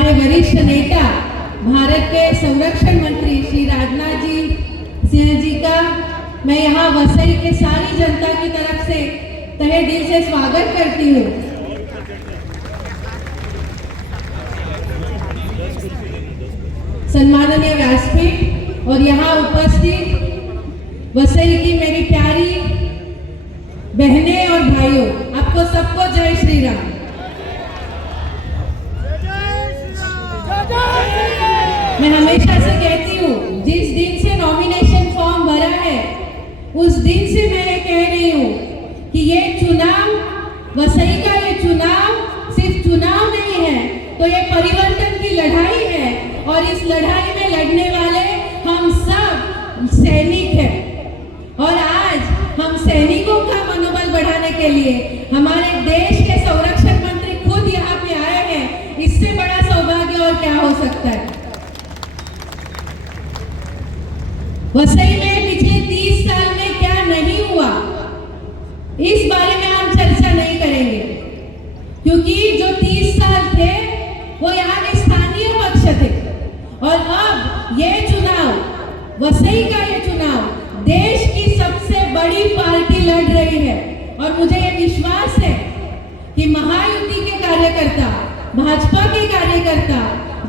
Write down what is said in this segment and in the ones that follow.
हमारे वरिष्ठ नेता भारत के संरक्षण मंत्री श्री राजनाथ सिंह जी का मैं यहाँ वसई के सारी जनता की तरफ से तहे दिल से स्वागत करती हूँ। सम्माननीय व्यासपीठ और यहाँ उपस्थित वसई की मेरी प्यारी बहनें और भाइयों, आपको सबको जय श्री राम। मैं हमेशा से कहती हूँ, जिस दिन से नॉमिनेशन फॉर्म भरा है उस दिन से मैं ये कह रही हूँ कि ये चुनाव, वसई का ये चुनाव सिर्फ चुनाव नहीं है, तो ये परिवर्तन की लड़ाई है और इस लड़ाई में लड़ने वाले हम सब सैनिक हैं। और आज हम सैनिकों का मनोबल बढ़ाने के लिए हमारे देश के संरक्षण मंत्री खुद यहाँ पे आए हैं, इससे बड़ा सौभाग्य और क्या हो सकता है। वसई में पिछले 30 साल में क्या नहीं हुआ, इस बारे में हम चर्चा नहीं करेंगे, क्योंकि जो 30 साल थे वो यहाँ के स्थानीय पक्ष थे और अब ये चुनाव, वसई का ये चुनाव देश की सबसे बड़ी पार्टी लड़ रही है। और मुझे ये विश्वास है कि महायुति के कार्यकर्ता, भाजपा के कार्यकर्ता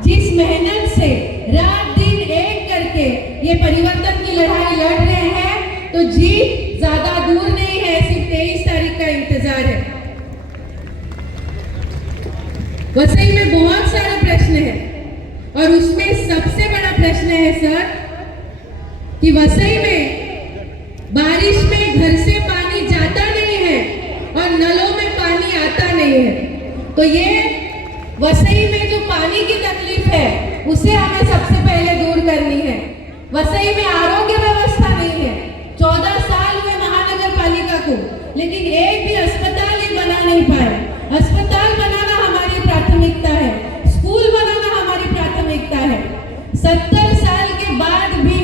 जिस मेहनत से रात दिन एक करके ये परिवर्तन की लड़ाई लड़ रहे हैं, तो जीत ज्यादा दूर नहीं है, सिर्फ 23 तारीख का इंतजार है। वसई में बहुत सारे प्रश्न हैं और उसमें सबसे बड़ा प्रश्न है सर कि वसई में बारिश में घर से पानी जाता नहीं है और नलों में पानी आता नहीं है। तो ये वसई में जो पानी की तकलीफ है उसे हमें सबसे पहले दूर करनी है। वसई में आरोग्य व्यवस्था नहीं है, 14 साल हुए महानगर पालिका को, लेकिन एक भी अस्पताल ही बना नहीं पाए। अस्पताल बनाना हमारी प्राथमिकता है, स्कूल बनाना हमारी प्राथमिकता है। 70 साल के बाद भी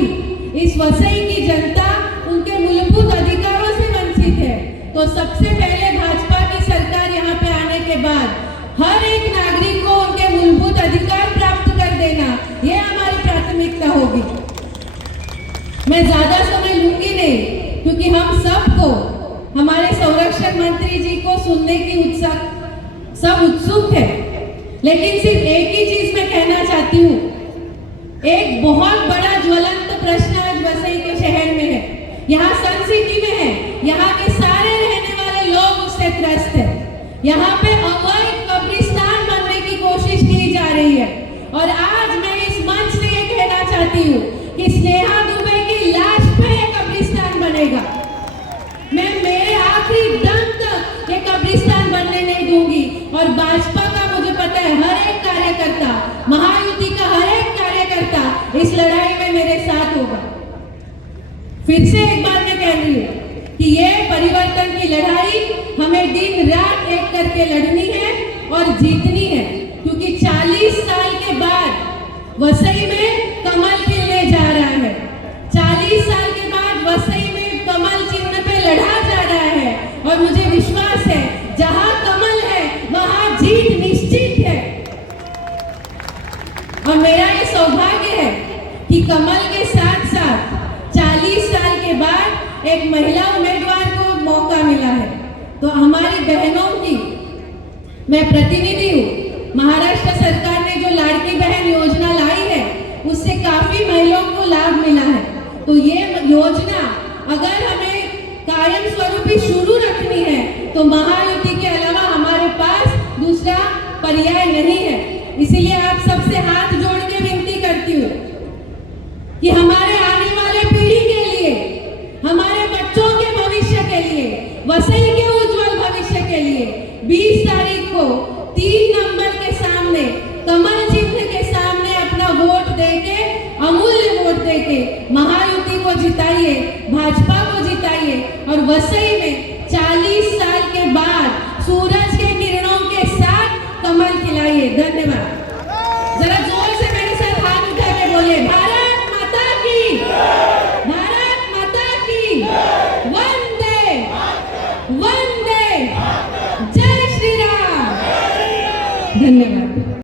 इस वसई की जनता उनके मूलभूत अधिकारों से वंचित है। तो सबसे पहले भाजपा की सरकार यहाँ पे आने के बाद हर एक नागरिक को उनके मूलभूत अधिकार प्राप्त कर देना, यह हमारी प्राथमिकता होगी। मैं ज्यादा समय लूंगी नहीं, क्योंकि हम सबको, हमारे संरक्षण मंत्री जी को सुनने की सब उत्सुक है। लेकिन सिर्फ एक ही चीज मैं कहना चाहती हूँ, एक बहुत बड़ा ज्वलंत प्रश्न आज वसई के शहर में है, यहाँ सन सिटी में है, यहाँ के सारे रहने वाले लोग उससे त्रस्त है। यहाँ पे अवैध कब्रिस्तान बनने की कोशिश की जा रही है और आज मैं इस मंच से ये कहना चाहती हूँ कि स्नेहा दुबे की लाश पे ये कब्रिस्तान बनेगा। मैं मेरे आखिरी दम तक ये कब्रिस्तान बनने नहीं दूंगी और भाजपा का, मुझे पता है, हर एक कार्यकर्ता, महायुति का हर एक कार्यकर्ता इस लड़ाई में मेरे साथ होगा। फिर से एक बात मैं कह रही हूँ कि ये परिवर्तन की लड़ाई हमें दिन रात एक करके लड़नी है और जीतनी है, क्योंकि 40 साल के बाद वसई में कमल खिलने जा रहा है। 40 साल के बाद वसई में कमल चिन्ह पे लड़ा जा रहा है और मुझे विश्वास है जहां कमल है वहां जीत निश्चित है। और मेरा ये सौभाग्य है कि कमल के साथ साथ 40 साल के बाद एक महिला उम्मीदवार को मौका मिला है। तो हमारी बहनों की मैं प्रतिनिधि हूँ। महाराष्ट्र सरकार ने जो लाड़की बहन योजना लाई है उससे काफी महिलाओं को लाभ मिला है। तो ये योजना अगर हमें कायम स्वरूपी शुरू रखनी है तो महायुति के अलावा हमारे पास दूसरा पर्याय नहीं है। इसीलिए आप सबसे हाथ जोड़ के विनती करती हूँ कि हमारे आने वाले पीढ़ी के लिए, हमारे बच्चों के भविष्य के लिए, वसई के उज्जवल भविष्य के लिए 20 तारीख को 3 नंबर के सामने, कमल चिन्ह के सामने अपना वोट देके, अमूल्य वोट देके महायुति को जिताइए, भाजपा को जिताइए और वसई में 40 साल के बाद सूरज के किरणों के साथ कमल खिलाइए। धन्यवाद। जरा जोर से मेरे साथ हाथ उठा के बोले, भारत माता की, भारत माता की, वंदे वंदे, जय श्री राम। धन्यवाद।